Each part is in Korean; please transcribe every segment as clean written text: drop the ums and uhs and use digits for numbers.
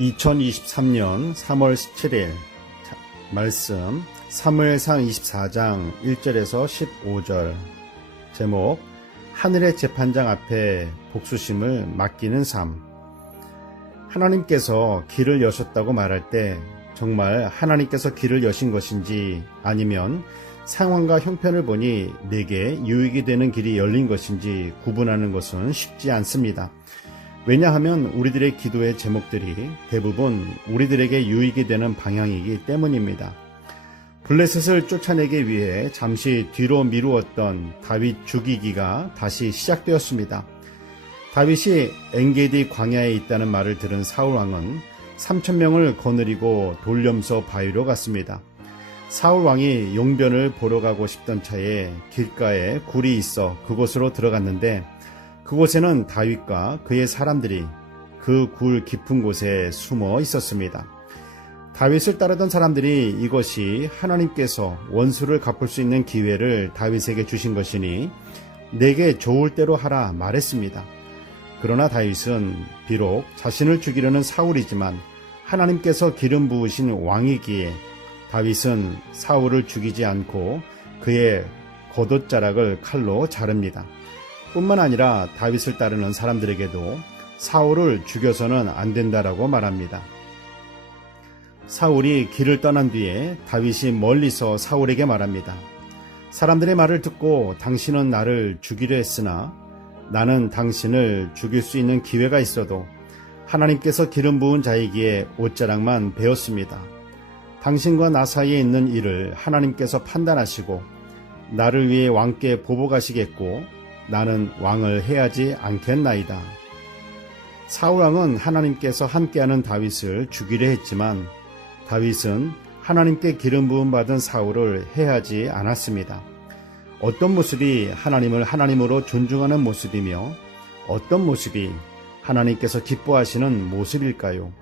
2023년 3월 17일 말씀 사무엘상 24장 1절에서 15절. 제목 하늘의 재판장 앞에 복수심을 맡기는 삶. 하나님께서 길을 여셨다고 말할 때 정말 하나님께서 길을 여신 것인지 아니면 상황과 형편을 보니 내게 유익이 되는 길이 열린 것인지 구분하는 것은 쉽지 않습니다. 왜냐하면 우리들의 기도의 제목들이 대부분 우리들에게 유익이 되는 방향이기 때문입니다. 블레셋을 쫓아내기 위해 잠시 뒤로 미루었던 다윗 죽이기가 다시 시작되었습니다. 다윗이 엔게디 광야에 있다는 말을 들은 사울왕은 3,000명을 거느리고 돌렴서 바위로 갔습니다. 사울왕이 용변을 보러 가고 싶던 차에 길가에 굴이 있어 그곳으로 들어갔는데 그곳에는 다윗과 그의 사람들이 그 굴 깊은 곳에 숨어 있었습니다. 다윗을 따르던 사람들이 이것이 하나님께서 원수를 갚을 수 있는 기회를 다윗에게 주신 것이니 내게 좋을 대로 하라 말했습니다. 그러나 다윗은 비록 자신을 죽이려는 사울이지만 하나님께서 기름 부으신 왕이기에 다윗은 사울을 죽이지 않고 그의 겉옷자락을 칼로 자릅니다. 뿐만 아니라 다윗을 따르는 사람들에게도 사울을 죽여서는 안 된다라고 말합니다. 사울이 길을 떠난 뒤에 다윗이 멀리서 사울에게 말합니다. 사람들의 말을 듣고 당신은 나를 죽이려 했으나 나는 당신을 죽일 수 있는 기회가 있어도 하나님께서 기름 부은 자이기에 옷자락만 베었습니다. 당신과 나 사이에 있는 일을 하나님께서 판단하시고 나를 위해 왕께 보복하시겠고 나는 왕을 해하지 않겠나이다. 사울왕은 하나님께서 함께하는 다윗을 죽이려 했지만 다윗은 하나님께 기름 부음 받은 사울을 해하지 않았습니다. 어떤 모습이 하나님을 하나님으로 존중하는 모습이며 어떤 모습이 하나님께서 기뻐하시는 모습일까요?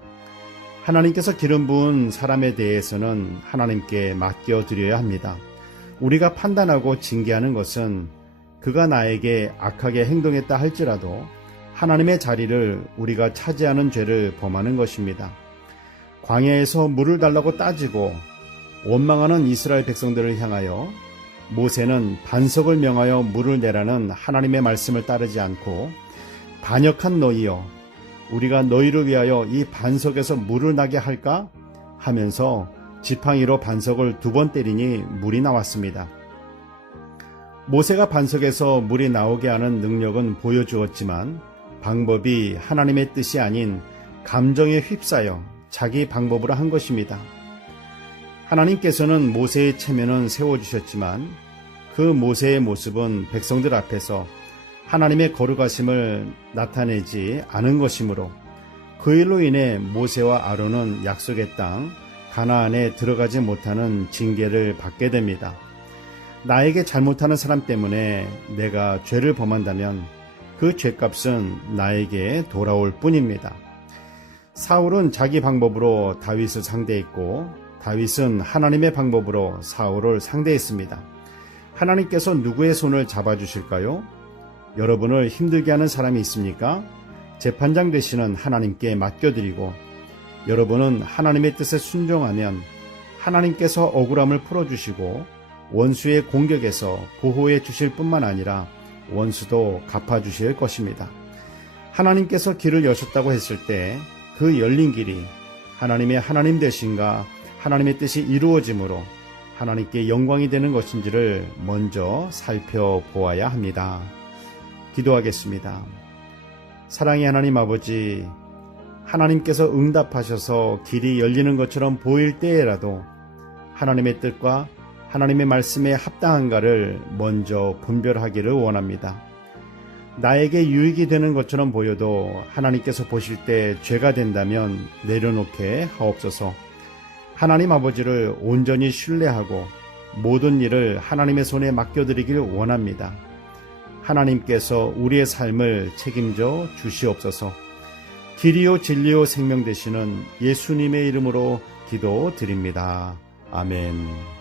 하나님께서 기름 부은 사람에 대해서는 하나님께 맡겨드려야 합니다. 우리가 판단하고 징계하는 것은 그가 나에게 악하게 행동했다 할지라도 하나님의 자리를 우리가 차지하는 죄를 범하는 것입니다. 광야에서 물을 달라고 따지고 원망하는 이스라엘 백성들을 향하여 모세는 반석을 명하여 물을 내라는 하나님의 말씀을 따르지 않고 반역한 너희여 우리가 너희를 위하여 이 반석에서 물을 나게 할까? 하면서 지팡이로 반석을 2번 때리니 물이 나왔습니다. 모세가 반석에서 물이 나오게 하는 능력은 보여주었지만 방법이 하나님의 뜻이 아닌 감정에 휩싸여 자기 방법으로 한 것입니다. 하나님께서는 모세의 체면은 세워주셨지만 그 모세의 모습은 백성들 앞에서 하나님의 거룩하심을 나타내지 않은 것이므로 그 일로 인해 모세와 아론은 약속의 땅 가나안에 들어가지 못하는 징계를 받게 됩니다. 나에게 잘못하는 사람 때문에 내가 죄를 범한다면 그 죄값은 나에게 돌아올 뿐입니다. 사울은 자기 방법으로 다윗을 상대했고 다윗은 하나님의 방법으로 사울을 상대했습니다. 하나님께서 누구의 손을 잡아주실까요? 여러분을 힘들게 하는 사람이 있습니까? 재판장 되시는 하나님께 맡겨드리고 여러분은 하나님의 뜻에 순종하면 하나님께서 억울함을 풀어주시고 원수의 공격에서 보호해 주실 뿐만 아니라 원수도 갚아주실 것입니다. 하나님께서 길을 여셨다고 했을 때 그 열린 길이 하나님의 하나님 되신가 하나님의 뜻이 이루어짐으로 하나님께 영광이 되는 것인지를 먼저 살펴보아야 합니다. 기도하겠습니다. 사랑의 하나님 아버지, 하나님께서 응답하셔서 길이 열리는 것처럼 보일 때에라도 하나님의 뜻과 하나님의 말씀에 합당한가를 먼저 분별하기를 원합니다. 나에게 유익이 되는 것처럼 보여도 하나님께서 보실 때 죄가 된다면 내려놓게 하옵소서. 하나님 아버지를 온전히 신뢰하고 모든 일을 하나님의 손에 맡겨드리길 원합니다. 하나님께서 우리의 삶을 책임져 주시옵소서. 길이요 진리요 생명 되시는 예수님의 이름으로 기도드립니다. 아멘.